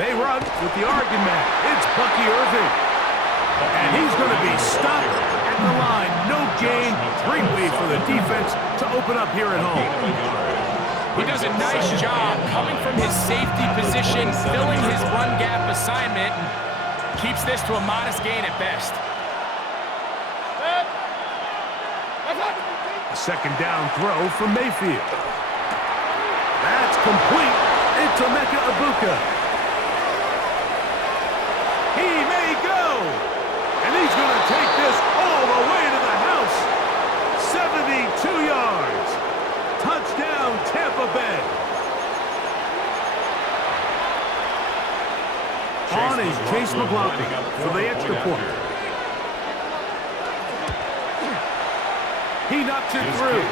They run with the argument. It's Bucky Irving. And he's going to be stopped at the line. No gain. Great way for the defense to open up here at home. He does a nice job coming from his safety position, filling his run gap assignment, and keeps this to a modest gain at best. A second down throw from Mayfield. That's complete. It's Emeka Egbuka. He may go. And he's going to take this all the way to the house. 72 yards. Touchdown, Tampa Bay. On is Chase McLaughlin for the extra point. He knocks it through,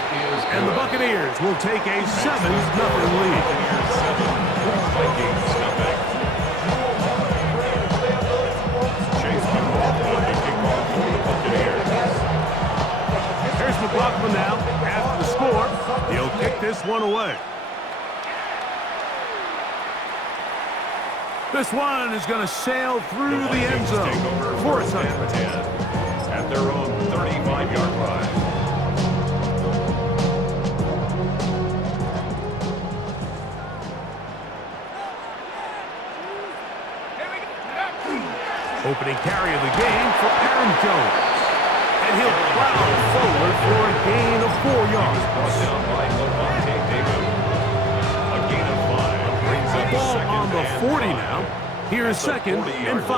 and the Buccaneers will take a 7-0 lead. Vikings nothing. Chase McLaughlin kicking off for the Buccaneers. Here's McLaughlin now after the score. He'll kick this one away. This one is going to sail through the end zone for a touchdown. At their own 35-yard line. Opening carry of the game for Aaron Jones. And he'll plow forward for a gain of 4 yards. Brought down by Levante David. A gain of 5 brings up Ball second on the and 40 5. now. Here's second and 5.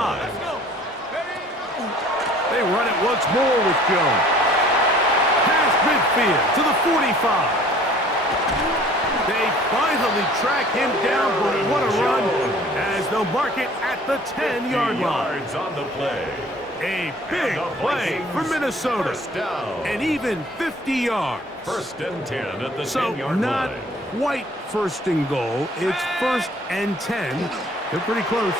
They run it once more with Jones. Past midfield to the 45. They finally track him down, but what a run as they'll mark it at the 10-yard line. Yards on the play. A big play for Minnesota. First down. And even 50 yards. First and 10 at the So 10-yard not line. quite first and goal. It's first and 10. They're pretty close.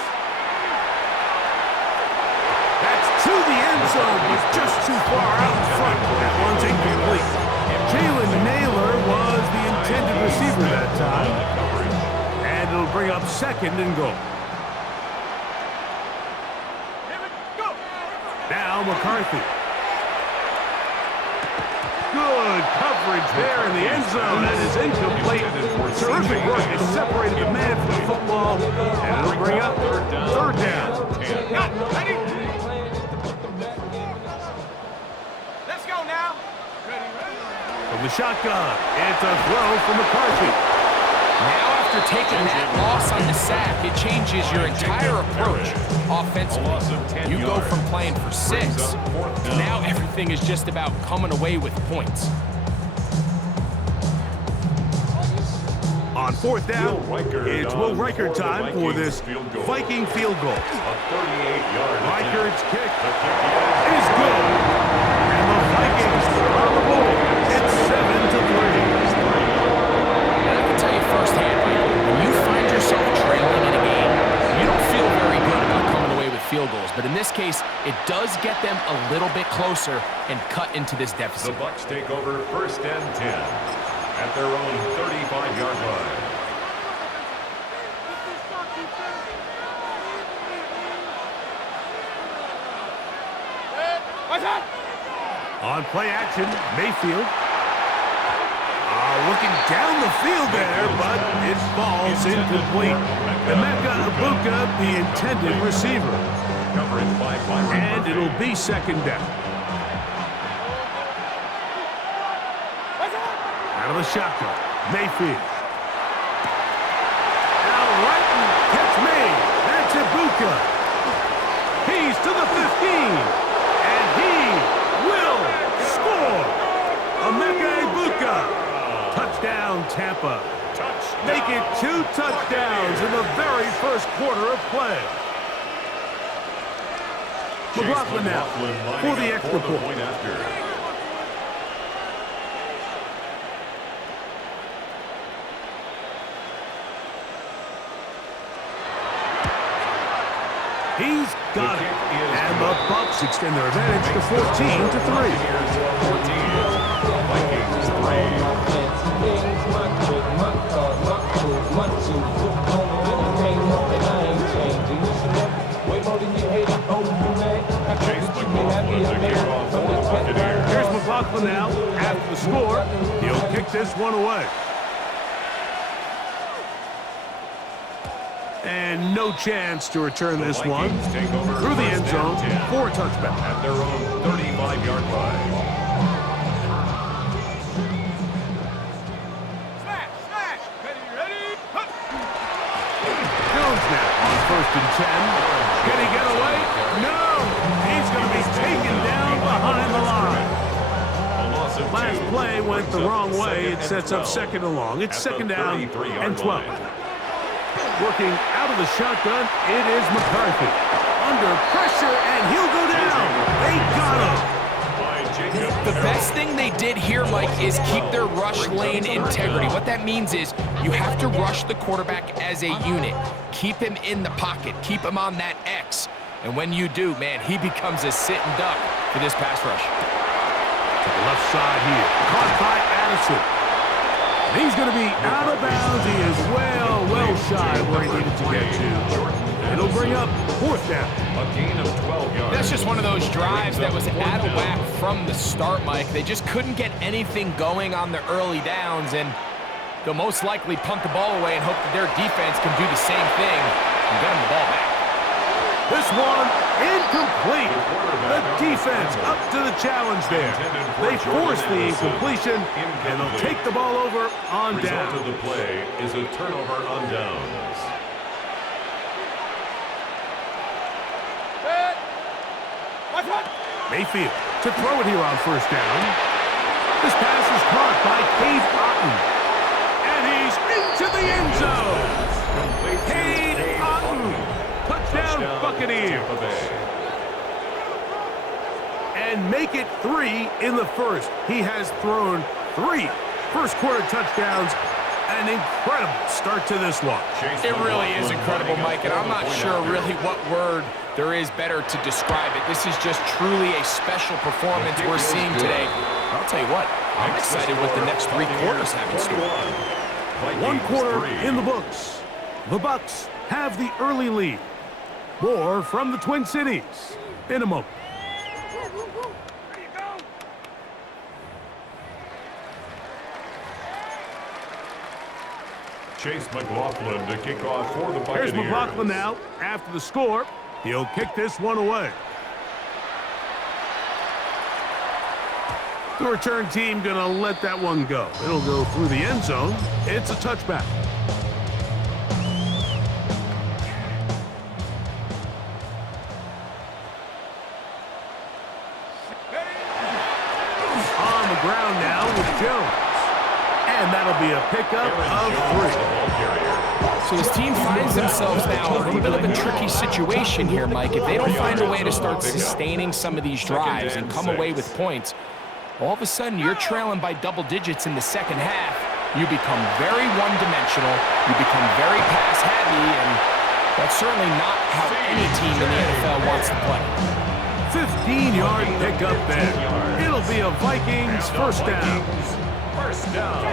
That's to the end zone, but just too far out in front. That one's incomplete. Jalen Naylor was the intended receiver that time. And it'll bring up second and goal. Now McCarthy. Good coverage there in the end zone. That is incomplete. Terrific work. It separated the man from the football. And it'll bring up third down. Let's go now. From the shotgun, it's a throw from McCarthy. Now after taking that loss on the sack, it changes your entire approach offensively. You go from playing for 6 to now everything is just about coming away with points. On fourth down, it's Will Riker time for this Viking field goal. A 38-yard Riker's kick is good. And the Vikings are on the board. It's 7-3. I can tell you firsthand, when you find yourself trailing in a game, you don't feel very good about coming away with field goals. But in this case, it does get them a little bit closer and cut into this deficit. The Bucs take over first and 10 at their own 35-yard line. On play action, Mayfield. Looking down the field there, but it falls incomplete. Emeka Egbuka, the intended receiver. Coverage by Byron And Murphy. it'll be second down. Out of the shotgun, Mayfield. Now Wrighton gets made. That's Egbuka. He's to the 15. And he will score. Emeka Egbuka. Touchdown, Tampa. Make it 2 touchdowns in the very first quarter of play. McLaughlin now for the extra point. He's got it. And the Bucs extend their advantage to 14-3. 14. Vikings 3. this one away. And no chance to return this one through the end zone for a touchback. At their own 35-yard line. Jones now on 1st and 10. Can he get away? No! He's going to be taken down behind the line. Last play went the wrong way. It sets up 2nd and long. It's 2nd down and 12. Working out of the shotgun, it is McCarthy. Under pressure, and he'll go down. They got him. The best thing they did here, Mike, is keep their rush lane integrity. What that means is you have to rush the quarterback as a unit. Keep him in the pocket. Keep him on that X. And when you do, man, he becomes a sitting duck for this pass rush. To the left side here. Caught by Addison. He's going to be out of bounds. He is well shy where he needed to get to. It'll bring up 4th down. A gain of 12 yards. That's just one of those drives that was out of whack from the start, Mike. They just couldn't get anything going on the early downs, and they'll most likely punt the ball away and hope that their defense can do the same thing and get them the ball back. This one incomplete. The defense up to the challenge there. They force the incompletion, and they'll take the ball over on down. Result of the play is a turnover on downs. Mayfield to throw it here on 1st down. This pass is caught by Cade Otton. And he's into the end zone. Cade Otton. Touchdown, Buccaneers. And make it 3 in the first. He has thrown 3 first-quarter touchdowns. An incredible start to this one. It really is incredible, Mike, and I'm not sure really what word there is better to describe it. This is just truly a special performance we're seeing today. I'll tell you what, I'm excited what the next 3 quarters have in store. 1 quarter in the books. The Bucs have the early lead. More from the Twin Cities in a moment. Chase McLaughlin to kick off for the Buccaneers. Here's McLaughlin now. After the score, he'll kick this one away. The return team going to let that one go. It'll go through the end zone. It's a touchback. On the ground now with Jones. And that'll be a pickup of 3. So his team finds themselves now in a little bit of a tricky situation here, Mike. If they don't find a way to start sustaining some of these drives and come away with points, all of a sudden you're trailing by double digits in the second half. You become very one-dimensional. You become very pass-heavy, and that's certainly not how any team in the NFL wants to play. 15-yard pickup there. It'll be a Vikings first down. First down.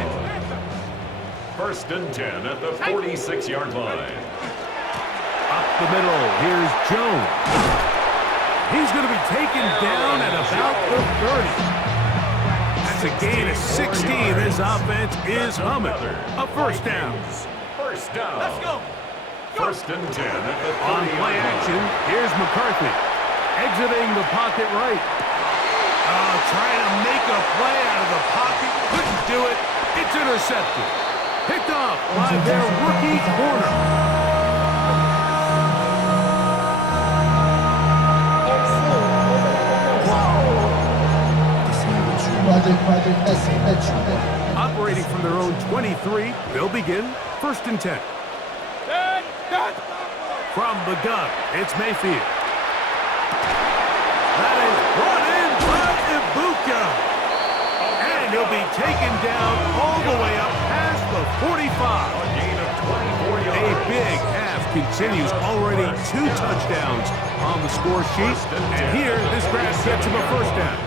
1st and 10 at the 46-yard line. Up the middle, here's Jones. He's going to be taken down at about the 30. That's a gain of 16. This offense is humming. A first down. First down. Let's go. 1st and 10 at the 30-yard line. On play action, here's McCarthy. Exiting the pocket right. Trying to make a play out of the pocket. Couldn't do it. It's intercepted. Picked off by their rookie corner. Operating from their own 23, they'll begin 1st and 10. From the gun, it's Mayfield. That is brought in by Ibuka. And he'll be taken down all the way up past the 45. A gain of 24 yards. A big half continues. Already 2 touchdowns on the score sheet. And here, this grab gets him a first down.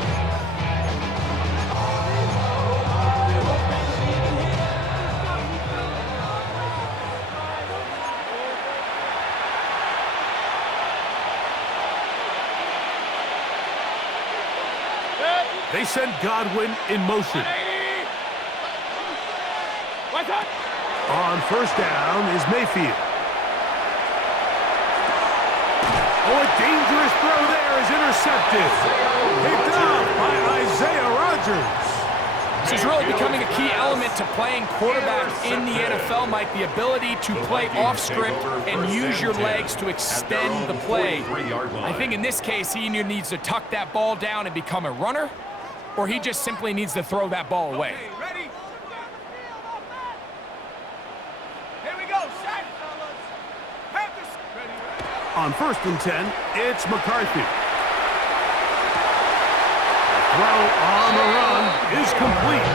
They send Godwin in motion. On first down is Mayfield. Oh, a dangerous throw there is intercepted. Picked up by Isaiah Rodgers. This is really becoming a key element to playing quarterback in the NFL, Mike, the ability to play off script and use your legs to extend the play. I think in this case, he either needs to tuck that ball down and become a runner, or he just simply needs to throw that ball away. Ready? Here we go, set. On 1st and 10, it's McCarthy. Throw on the run is complete.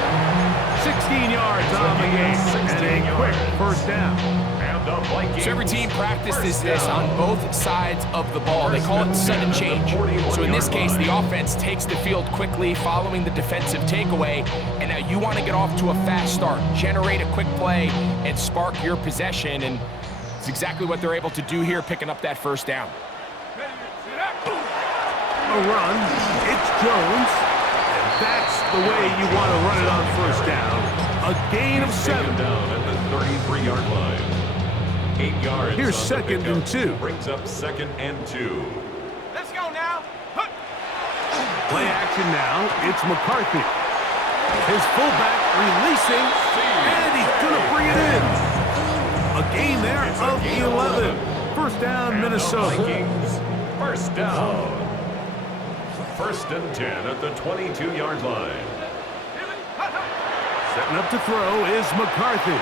16 yards on the game and a quick first down. So every team practices this on both sides of the ball. They call it sudden change. So in this case, the offense takes the field quickly following the defensive takeaway, and now you want to get off to a fast start, generate a quick play, and spark your possession, and it's exactly what they're able to do here, picking up that first down. A run, it's Jones, and that's the way you want to run it on first down. A gain of 7. Down at the 33-yard line. 8 yards. Here's 2nd and 2. Brings up 2nd and 2. Let's go now. Play action now, it's McCarthy. His fullback releasing, and he's going to bring it in. A gain there of 11. First down, Minnesota. Vikings, first down. 1st and 10 at the 22-yard line. Setting up to throw is McCarthy.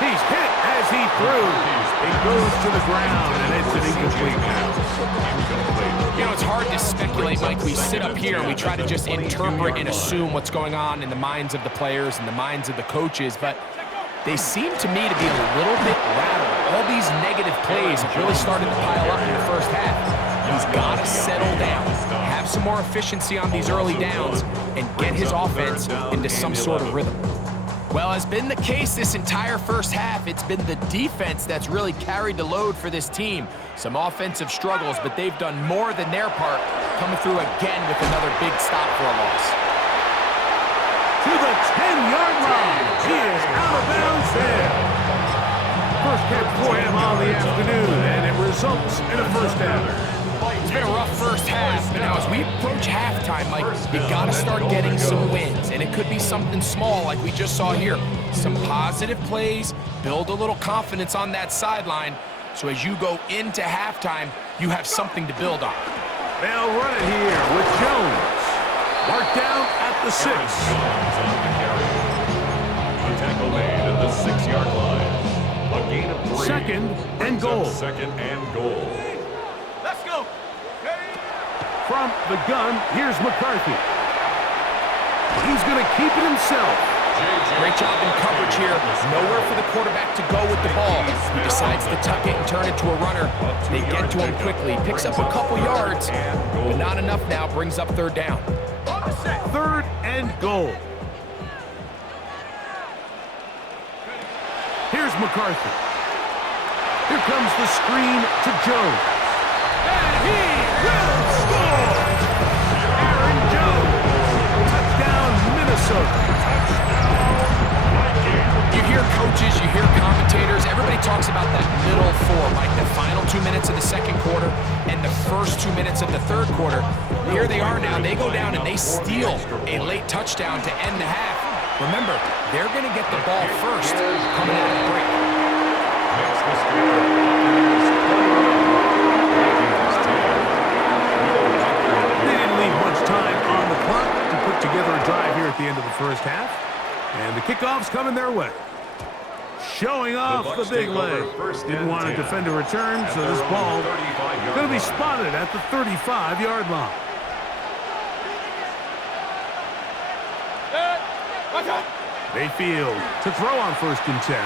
He's hit as he throws. He goes to the ground, and it's an incomplete pass. You know, it's hard to speculate, Mike. We sit up here and we try to just interpret and assume what's going on in the minds of the players and the minds of the coaches, but they seem to me to be a little bit rattled. All these negative plays have really started to pile up in the first half. He's got to settle down, have some more efficiency on these early downs, and get his offense into some sort of rhythm. Well, as been the case this entire first half, it's been the defense that's really carried the load for this team. Some offensive struggles, but they've done more than their part, coming through again with another big stop for a loss. To the 10-yard line. He is out of bounds there. First catch for him on the afternoon, and it results in a first down. It's been a rough first half, but now as we approach halftime, Mike, you got to start getting some wins, and it could be something small like we just saw here. Some positive plays, build a little confidence on that sideline, so as you go into halftime, you have something to build on. They'll run it here with Jones. Marked down at the 6. A tackle made at the 6-yard line. A gain of 3. 2nd and goal. 2nd and goal. Let's go. From the gun, here's McCarthy. He's going to keep it himself. Great job in coverage here. Nowhere for the quarterback to go with the ball. He decides to tuck it and turn it to a runner. They get to him quickly. Picks up a couple yards, but not enough now. Brings up 3rd down. 3rd and goal. Here's McCarthy. Here comes the screen to Jones. And he will score! Aaron Jones. Touchdown, Minnesota. You hear coaches, you hear commentators, everybody talks about that middle 4, like the final 2 minutes of the 2nd quarter and the first 2 minutes of the 3rd quarter. Here they are now. They go down and they steal a late touchdown to end the half. Remember, they're going to get the ball first coming out of the break. They didn't leave much time on the clock to put together a drive here at the end of the first half. And the kickoff's coming their way. Showing off the big leg. Didn't want to defend a return, so this ball going to be spotted at the 35-yard line. Mayfield to throw on 1st and 10.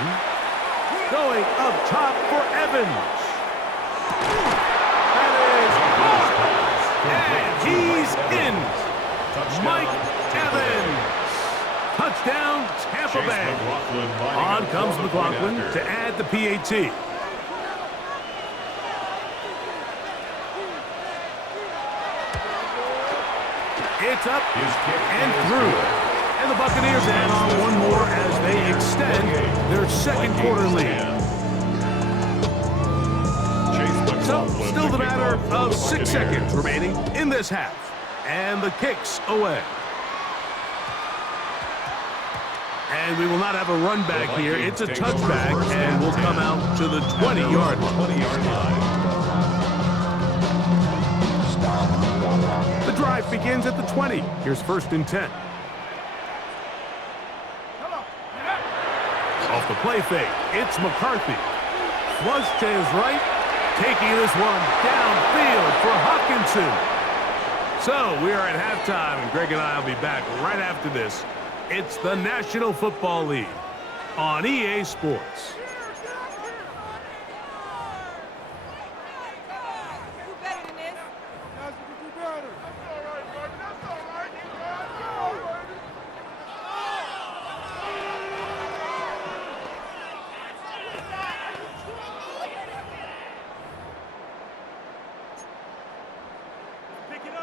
Going up top for Evans. That is caught. And he's in. Mike Evans. Touchdown, Tampa Bay. On comes McLaughlin to add the PAT. It's up and through. And the Buccaneers add on one more as they extend their second quarter lead. So, still the matter of 6 seconds remaining in this half. And the kick's away. And we will not have a run back here. It's a touchback, and we'll come out to the 20-yard line. The drive begins at the 20. Here's 1st and 10. Off the play fake, it's McCarthy. Flush to his right, taking this one downfield for Hawkinson. So we are at halftime, and Greg and I will be back right after this. It's the National Football League on EA Sports.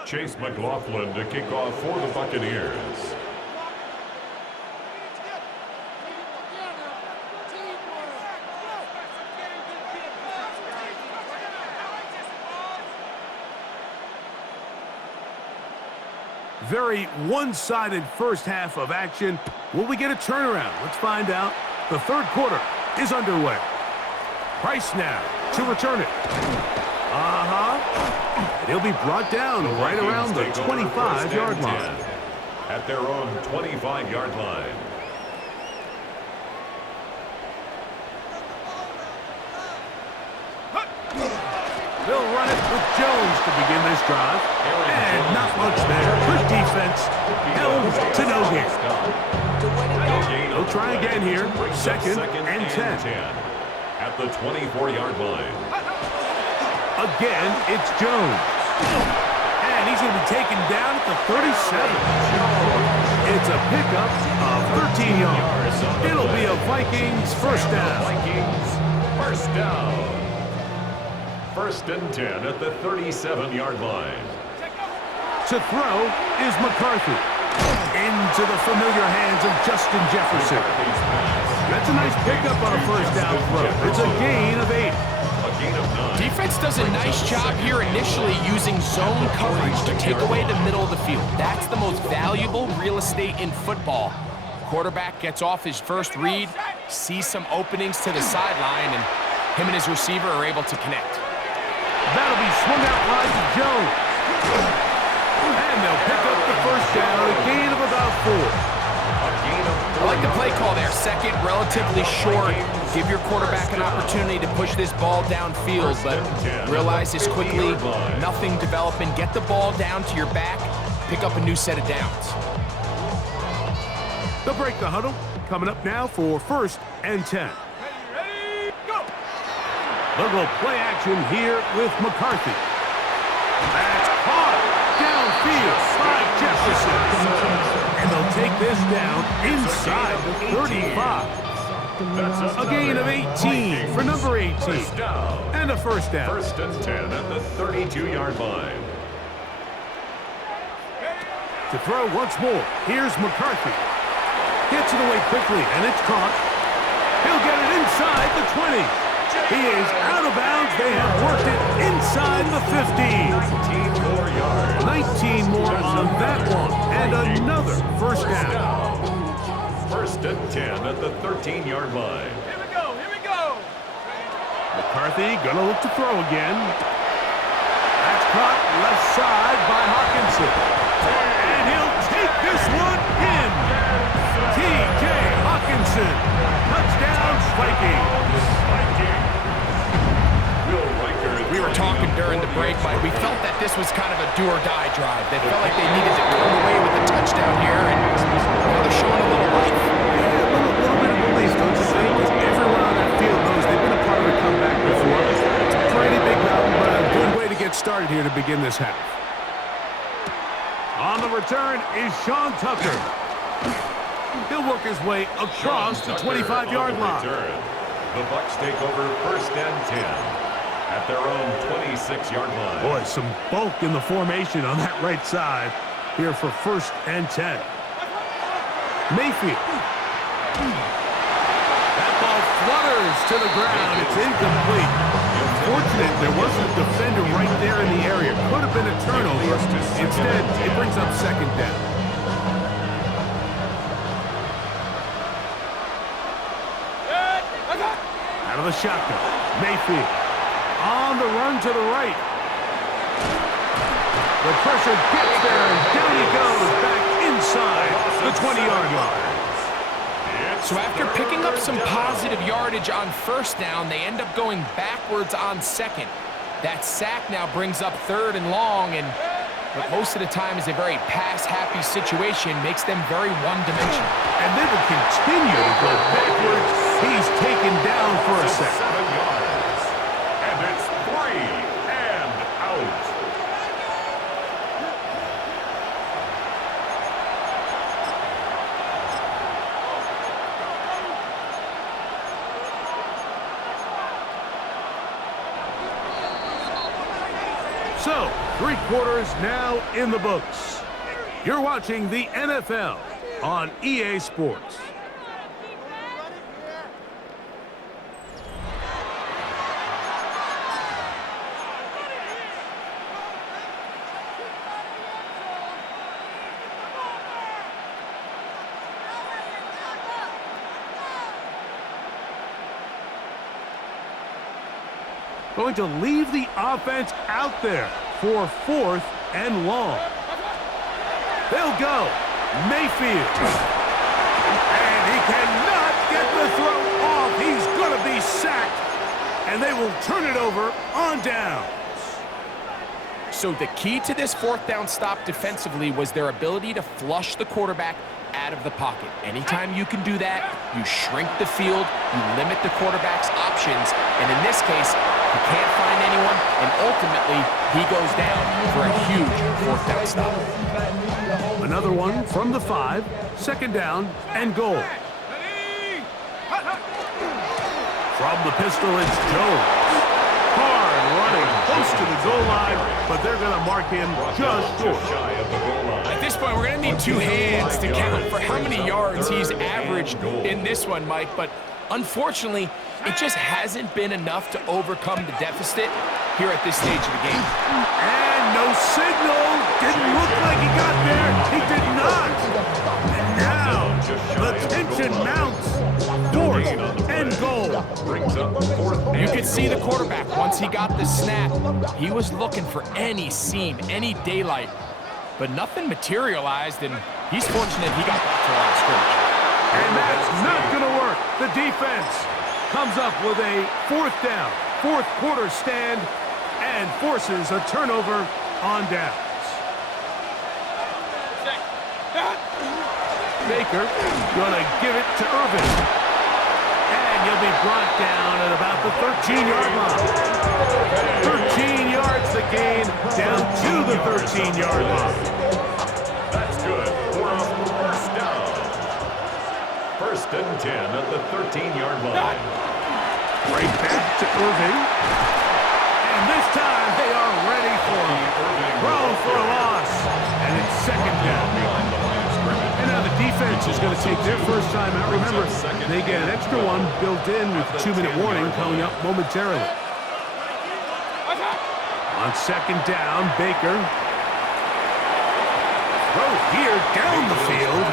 Chase McLaughlin to kick off for the Buccaneers. Very one-sided first half of action. Will we get a turnaround? Let's find out. The third quarter is underway. Price now to return it. He'll be brought down right around the 25-yard line. At their own 25-yard line. They'll run it with Jones to begin this drive. And not much there. Good defense. Held to no gain. They'll try again here. 2nd and 10. At the 24-yard line. Again, it's Jones. And he's going to be taken down at the 37. It's a pickup of 13 yards. It'll be a Vikings first down. Vikings first down. 1st and 10 at the 37-yard line. To throw is McCarthy. Into the familiar hands of Justin Jefferson. That's a nice pickup on a first down throw. It's a gain of 8. Defense does a nice job here initially using zone coverage to take away the middle of the field. That's the most valuable real estate in football. Quarterback gets off his first read, sees some openings to the sideline, and him and his receiver are able to connect. That'll be swung out wide to Jones. And they'll pick up the first down, a gain of about 4. I like the play call there. 2nd, relatively short. Give your quarterback an opportunity to push this ball downfield, but realize this quickly, nothing developing. Get the ball down to your back, pick up a new set of downs. They'll break the huddle. Coming up now for 1st and 10. Ready, go! They'll go play action here with McCarthy. That's caught downfield by Jefferson. And they'll take this down inside the 35. A gain of 18 for number 18. And a first down. 1st and 10 at the 32-yard line. To throw once more, here's McCarthy. Gets it away quickly, and it's caught. He'll get it inside the 20. He is out of bounds. They have worked it inside the 15. 19 more yards. 19 more on that one. And another first down. 1st and 10 at the 13-yard line. Here we go, here we go! McCarthy gonna look to throw again. That's caught left side by Hawkinson. And he'll take this one in. T.J. Hawkinson. Touchdown, Vikings. We were talking during the break, Mike. We felt that this was kind of a do-or-die drive. They felt like they needed to come away with the touchdown here, and they're showing a little life. Yeah, a little bit of relief, don't you think? Because everyone on that field knows they've been a part of a comeback before. It's a pretty big mountain, but a good way to get started here to begin this half. On the return is Sean Tucker. He'll work his way across the 25-yard line. The Bucs take over 1st and 10. At their own 26-yard line. Boy, some bulk in the formation on that right side here for 1st and 10. Mayfield. That ball flutters to the ground. It's incomplete. Fortunate there wasn't a defender right there in the area. Could have been a turnover. Instead, it brings up second down. Out of the shotgun. Mayfield. On the run to the right. The pressure gets there, and down he goes back inside the 20-yard line. So after picking up some positive yardage on first down, they end up going backwards on second. That sack now brings up third and long, and what most of the time is a very pass-happy situation makes them very one-dimensional. And they will continue to go backwards. He's taken down for a sack. 7 yards. And it's 3 and out. So, 3 quarters now in the books. You're watching the NFL on EA Sports. Going to leave the offense out there for 4th and long. They'll go. Mayfield. And he cannot get the throw off. He's going to be sacked. And they will turn it over on downs. So the key to this 4th down stop defensively was their ability to flush the quarterback out of the pocket. Anytime you can do that, you shrink the field, you limit the quarterback's options, and in this case, he can't find anyone, and ultimately, he goes down for a huge 4th down stop. Another one from the 5, 2nd down and goal. From the pistol, it's Jones. Hard running, close to the goal line, but they're going to mark him just short. At this point, we're going to need 2 hands to count for how many yards he's averaged in this one, Mike, but unfortunately, it just hasn't been enough to overcome the deficit here at this stage of the game. And no signal. Didn't look like he got there. He did not. And now the tension mounts. 4th and goal. You could see the quarterback, once he got the snap, he was looking for any seam, any daylight, but nothing materialized, and he's fortunate he got back to the line of scrimmage. And that's not going to work. The defense comes up with a 4th down, 4th quarter stand, and forces a turnover on downs. Baker gonna give it to Irvin. And he'll be brought down at about the 13-yard line. 13 yards the gain, down to the 13-yard line. That's good for a 1st down. 1st and 10 at the 13-yard line. Right back to Irvin. And this time they are ready for him. Throw for a loss. And it's 2nd down. And now the defense is going to take their first time out. Remember, they get an extra one built in with a 2-minute warning coming up momentarily. On 2nd down, Baker. Throw here down the field.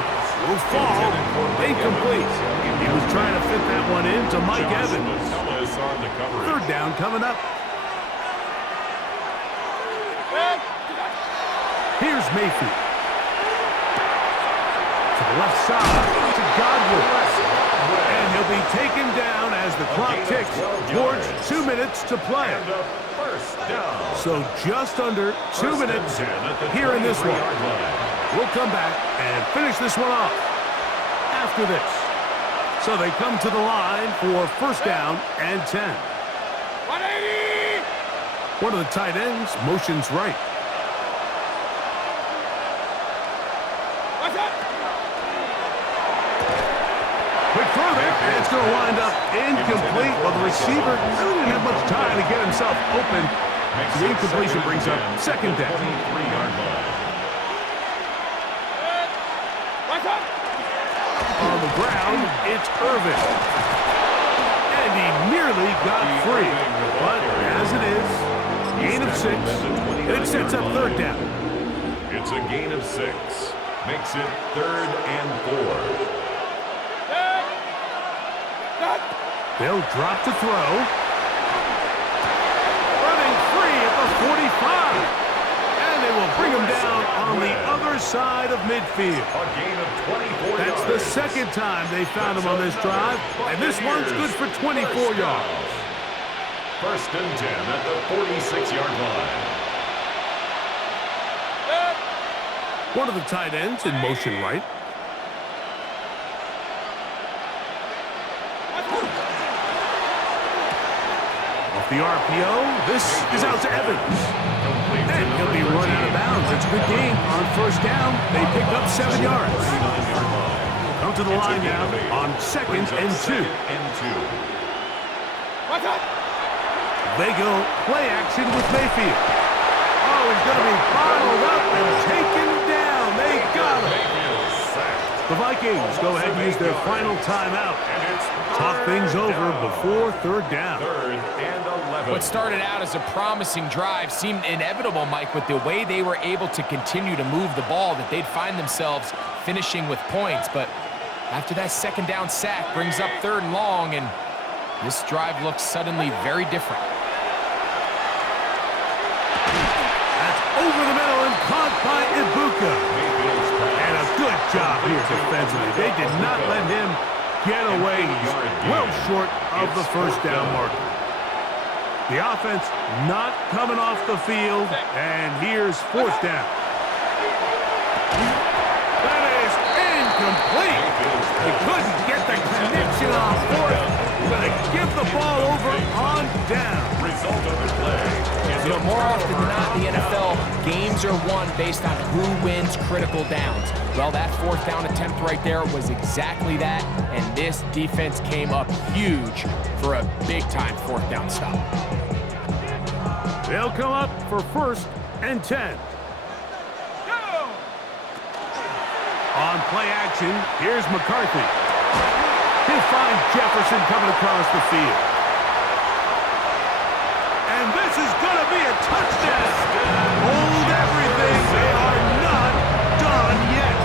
Will fall. Incomplete. He was trying to fit that one in to Mike Evans. 3rd down coming up. Here's Mayfield. To the left side, to Godwin. And he'll be taken down as the clock ticks towards 2 minutes to play. So just under 2 minutes here in this one. We'll come back and finish this one off after this. So they come to the line for 1st down and 10. 180! One of the tight ends motions right. Quick throw there, and it's going to wind up incomplete. Well, the receiver really didn't have much time to get himself open. The incompletion brings up 2nd down. ground, it's Irvin. And he nearly got free. But as it is, gain of 6, and it sets up third down. It's a gain of 6. Makes it 3rd and 4. They'll drop to throw. Running free at the 45. And they will bring him down on the other side of midfield. A gain of 24 That's the yards. second time they found him on this drive. And this one's good for 24 yards. 1st and 10 at the 46-yard line. One of the tight ends in motion right. Off the RPO, this is out to Evans. And he'll be run out of bounds. It's a good game on 1st down. They pick up 7 yards. Come to the line now on 2nd and 2. They go play action with Mayfield. Oh, he's going to be bottled up and taken down. They got him. The Vikings go ahead and use their final timeout. Talk things over before 3rd down. 3rd and 11. What started out as a promising drive seemed inevitable, Mike, with the way they were able to continue to move the ball, that they'd find themselves finishing with points. But after that 2nd down sack brings up 3rd and long, and this drive looks suddenly very different. That's over the middle and caught by Ibuka. And a good job here defensively. They did not let him get away. He's well short of the 1st down marker. The offense not coming off the field, and here's 4th down. That is incomplete. They couldn't get the connection on 4th. Going to give the ball over on down. Result of the play. You know, more often than not in the NFL, games are won based on who wins critical downs. Well, that 4th down attempt right there was exactly that, and this defense came up huge for a big-time 4th down stop. They'll come up for 1st and 10. On play action, here's McCarthy. He'll find Jefferson coming across the field. And this is going to be a touchdown. Hold everything. They are not done yet.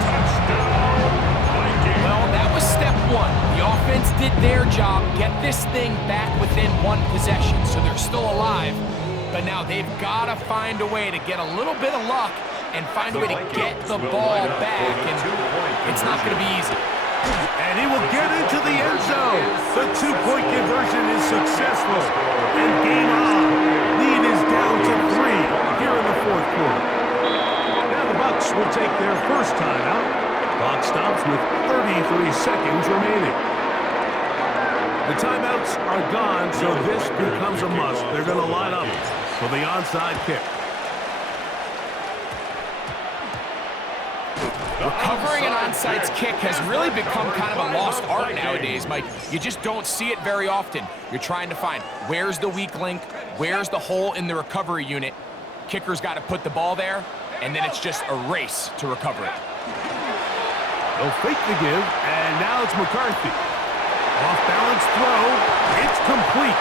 Touchdown, Vikings. Well, that was step 1. The offense did their job, get this thing back within 1 possession, so they're still alive. But now they've got to find a way to get a little bit of luck and find a way to get the ball back, and it's not going to be easy. And he will get into the end zone. The 2-point conversion is successful. And game on. Lead is down to 3 here in the 4th quarter. Now the Bucs will take their first timeout. Clock stops with 33 seconds remaining. The timeouts are gone, so this becomes a must. They're going to line up for the onside kick. Recovering an onside kick has really become kind of a lost art nowadays, Mike. You just don't see it very often. You're trying to find where's the weak link, where's the hole in the recovery unit. Kicker's got to put the ball there, and then it's just a race to recover it. They'll fake the give, and now it's McCarthy. Off-balance throw, it's complete.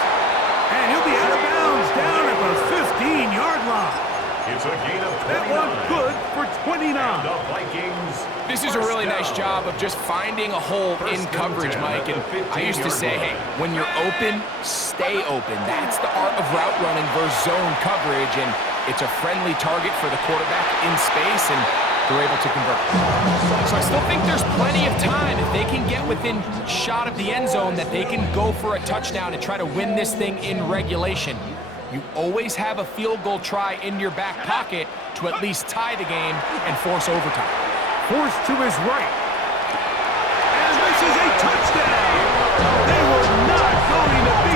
And he'll be out of bounds down at the 15-yard line. It's a gain of 29. That one good for 29. And the Vikings. This is a really nice job of just finding a hole in coverage, Mike. And I used to say, hey, when you're open, stay open. That's the art of route running versus zone coverage. And it's a friendly target for the quarterback in space, and they're able to convert. So I still think there's plenty of time. If they can get within shot of the end zone, that they can go for a touchdown and try to win this thing in regulation. You always have a field goal try in your back pocket to at least tie the game and force overtime. Forced to his right. And this is a touchdown. They were not going to be